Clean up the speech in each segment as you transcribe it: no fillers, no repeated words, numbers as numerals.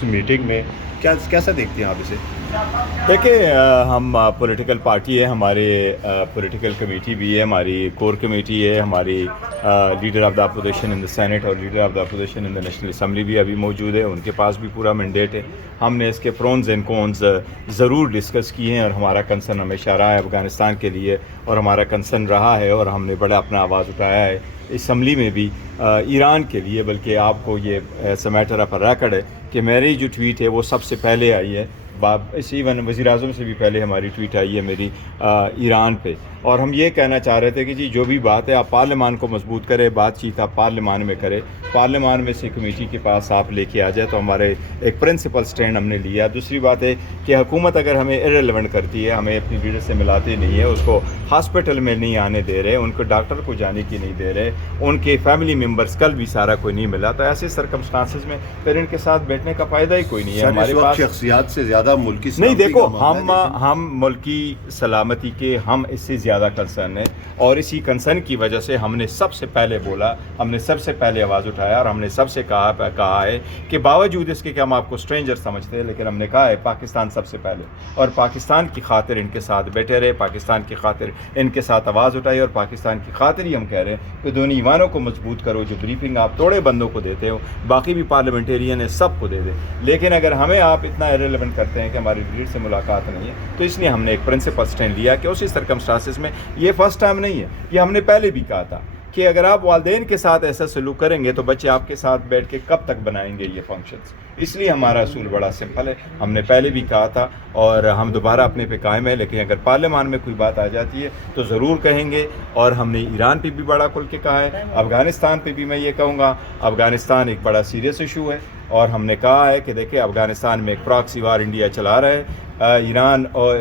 اس meeting میں کیسا دیکھتے ہیں آپ اسے؟ دیکھیں ہم پولیٹیکل پارٹی ہے، ہمارے پولیٹیکل کمیٹی بھی ہے، ہماری کور کمیٹی ہے، ہماری leader of the opposition in the Senate اور leader of the opposition in the national assembly بھی ابھی موجود ہے، ان کے پاس بھی پورا مینڈیٹ ہے۔ ہم نے اس کے پرونز اینڈ کونز ضرور ڈسکس کیے ہیں، اور ہمارا کنسرن ہمیشہ رہا ہے افغانستان کے لیے، اور ہمارا کنسرن رہا ہے، اور ہم نے بڑا اپنا آواز اٹھایا ہے اسمبلی میں بھی ایران کے لیے۔ بلکہ آپ کو یہ as a matter of record ہے کہ میری جو ٹویٹ ہے وہ سب سے پہلے آئی ہے، ایون وزیر اعظم سے بھی پہلے ہماری ٹویٹ آئی ہے میری ایران پہ۔ اور ہم یہ کہنا چاہ رہے تھے کہ جی جو بھی بات ہے آپ پارلیمان کو مضبوط کرے، بات چیت آپ پارلیمان میں کرے، پارلیمان میں سے کمیٹی کے پاس آپ لے کے آ جائے، تو ہمارے ایک پرنسپل سٹینڈ ہم نے لیا۔ دوسری بات ہے کہ حکومت اگر ہمیں ایرریلیونٹ کرتی ہے، ہمیں اپنی لیڈر سے ملاتے نہیں ہے، اس کو ہاسپٹل میں نہیں آنے دے رہے، ان کو ڈاکٹر کو جانے کی نہیں دے رہے، ان کے فیملی ممبرس کل بھی سارا کوئی نہیں ملا، تو ایسے سرکمسٹانسز میں پھر ان کے ساتھ بیٹھنے کا فائدہ ہی کوئی نہیں ہے۔ ہمارے پاس شخصیات سے زیادہ ملکی نہیں، دیکھو ہم ملکی سلامتی کے ہم اس سے زیادہ کنسرن ہیں، اور اسی کنسرن کی وجہ سے ہم نے سب سے پہلے بولا، ہم نے سب سے پہلے آواز اٹھایا، اور ہم نے سب سے کہا ہے کہ باوجود اس کے کہ ہم آپ کو اسٹرینجر سمجھتے ہیں، لیکن ہم نے کہا ہے پاکستان سب سے پہلے، اور پاکستان کی خاطر ان کے ساتھ بیٹھے رہے، پاکستان کی خاطر ان کے ساتھ آواز اٹھائی، اور پاکستان کی خاطر ہی ہم کہہ رہے ہیں کہ دونوں ایوانوں کو مضبوط کرو۔ جو بریفنگ آپ توڑے بندوں کو دیتے ہو، باقی بھی پارلیمنٹیرین ہے، سب کو دے دیں، لیکن اگر ہمیں آپ اتنا ایرریلیونٹ کرتے ہیں کہ ہماری لیڈر سے ملاقات نہیں ہے، تو اس لیے ہم نے ایک پرنسپل سٹینڈ لیا کہ اسی سرکمسٹانسز میں، یہ فرسٹ ٹائم نہیں ہے، یہ ہم نے پہلے بھی کہا تھا کہ اگر آپ والدین کے ساتھ ایسا سلوک کریں گے تو بچے آپ کے ساتھ بیٹھ کے کب تک بنائیں گے یہ فنکشنز۔ اس لیے ہمارا اصول بڑا سمپل ہے، ہم نے پہلے بھی کہا تھا اور ہم دوبارہ اپنے پہ قائم ہیں، لیکن اگر پارلیمان میں کوئی بات آ جاتی ہے تو ضرور کہیں گے۔ اور ہم نے ایران پہ بھی بڑا کھل کے کہا ہے، افغانستان پہ بھی میں یہ کہوں گا، افغانستان ایک بڑا سیریس ایشو ہے، اور ہم نے کہا ہے کہ دیکھیں افغانستان میں ایک پراکسی وار انڈیا چلا رہا ہے، ایران اور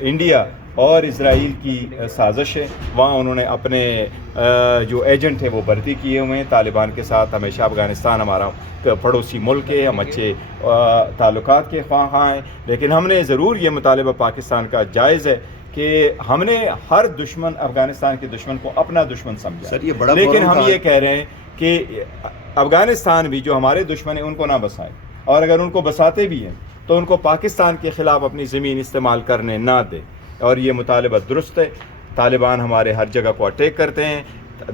انڈیا اور اسرائیل کی سازش ہے، وہاں انہوں نے اپنے جو ایجنٹ ہیں وہ بھرتی کیے ہوئے ہیں طالبان کے ساتھ۔ ہمیشہ افغانستان ہمارا پڑوسی ملک ہے، ہم اچھے تعلقات کے خواہاں ہیں، لیکن ہم نے ضرور یہ مطالبہ پاکستان کا جائز ہے کہ ہم نے ہر دشمن، افغانستان کے دشمن کو اپنا دشمن سمجھا، لیکن ہم یہ کہہ رہے ہیں کہ افغانستان بھی جو ہمارے دشمن ہیں ان کو نہ بسائیں، اور اگر ان کو بساتے بھی ہیں تو ان کو پاکستان کے خلاف اپنی زمین استعمال کرنے نہ دیں۔ اور یہ مطالبہ درست ہے، طالبان ہمارے ہر جگہ کو اٹیک کرتے ہیں،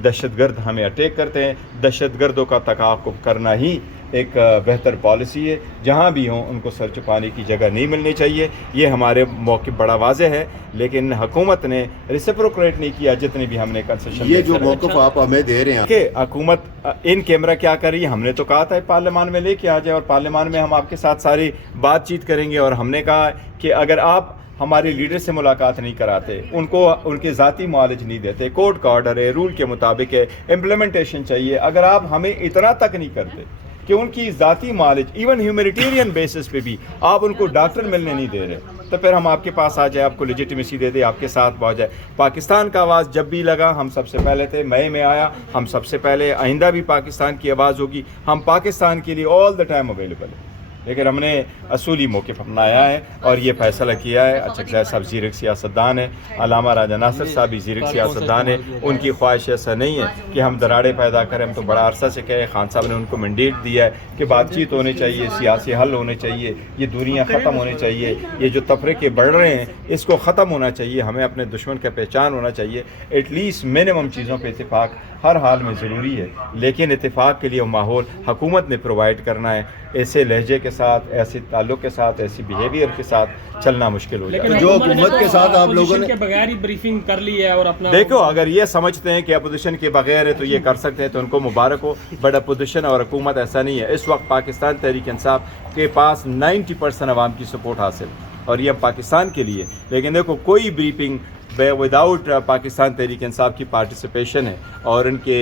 دہشت گرد ہمیں اٹیک کرتے ہیں، دہشت گردوں کا تعاقب کرنا ہی ایک بہتر پالیسی ہے، جہاں بھی ہوں ان کو سر چھپانے کی جگہ نہیں ملنی چاہیے۔ یہ ہمارے موقف بڑا واضح ہے، لیکن حکومت نے ریسپروکیٹ نہیں کیا جتنے بھی ہم نے کنسیشن۔ یہ جو موقف آپ ہمیں دے رہے ہیں کہ حکومت ان کیمرہ کیا کر رہی ہے، ہم نے تو کہا تھا پارلیمان میں لے کے آ جائے، اور پارلیمان میں ہم آپ کے ساتھ ساری بات چیت کریں گے، اور ہم نے کہا کہ اگر آپ ہمارے لیڈر سے ملاقات نہیں کراتے، ان کو ان کے ذاتی معالج نہیں دیتے، کورٹ کا آرڈر ہے، رول کے مطابق ہے، امپلیمنٹیشن چاہیے، اگر آپ ہمیں اتنا تک نہیں کرتے کہ ان کی ذاتی معالج ایون ہیومینیٹیرین بیسس پہ بھی آپ ان کو ڈاکٹر ملنے نہیں دے رہے، تو پھر ہم آپ کے پاس آ جائے، آپ کو لیجیٹیمیسی دے دے، آپ کے ساتھ پہنچ جائے۔ پاکستان کا آواز جب بھی لگا ہم سب سے پہلے تھے، مئی میں آیا ہم سب سے پہلے، آئندہ بھی پاکستان کی آواز ہوگی، ہم پاکستان کے لیے آل دا ٹائم اویلیبل ہے، لیکن ہم نے اصولی موقف اپنایا ہے اور یہ فیصلہ کیا ہے۔ اچھا صاحب زیرک سیاستدان ہیں، علامہ راجہ ناصر صاحب بھی زیرک سیاستدان ہیں، ان کی خواہش ایسا نہیں ہے کہ ہم دراڑے پیدا کریں، ہم تو بڑا عرصہ سے کہے، خان صاحب نے ان کو مینڈیٹ دیا ہے کہ بات چیت ہونی چاہیے، سیاسی حل ہونے چاہیے، یہ دوریاں ختم ہونے چاہیے، یہ جو تفریقے بڑھ رہے ہیں اس کو ختم ہونا چاہیے، ہمیں اپنے دشمن کا پہچان ہونا چاہیے، ایٹ لیسٹ منیمم چیزوں پہ اتفاق ہر حال میں ضروری ہے، لیکن اتفاق کے لیے ماحول حکومت نے پرووائڈ کرنا ہے۔ ایسے لہجے کے ساتھ، ایسے تعلق کے ساتھ، ایسی بیہیویئر کے ساتھ چلنا مشکل ہو جاتا ہے۔ جو حکومت کے ساتھ آپ لوگوں نے بغیر ہی بریفنگ کر لی ہے، اور اپنا دیکھو اگر یہ سمجھتے ہیں کہ اپوزیشن کے بغیر ہے تو یہ کر سکتے ہیں تو ان کو مبارک ہو، بٹ اپوزیشن اور حکومت ایسا نہیں ہے۔ اس وقت پاکستان تحریک انصاف کے پاس 90% عوام کی سپورٹ حاصل، اور یہ پاکستان کے لیے، لیکن دیکھو کوئی بریفنگ وداؤٹ پاکستان تحریک انصاف کی پارٹیسپیشن ہے اور ان کے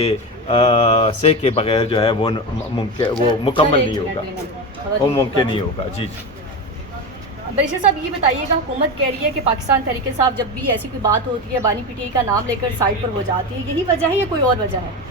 سے کے بغیر جو ہے وہ مکمل نہیں ہوگا، وہ ممکن نہیں ہوگا۔ جی بریشر صاحب یہ بتائیے گا، حکومت کہہ رہی ہے کہ پاکستان تحریک انصاف جب بھی ایسی کوئی بات ہوتی ہے بانی پی ٹی آئی کا نام لے کر سائڈ پر ہو جاتی ہے، یہی وجہ ہے یا کوئی اور وجہ ہے؟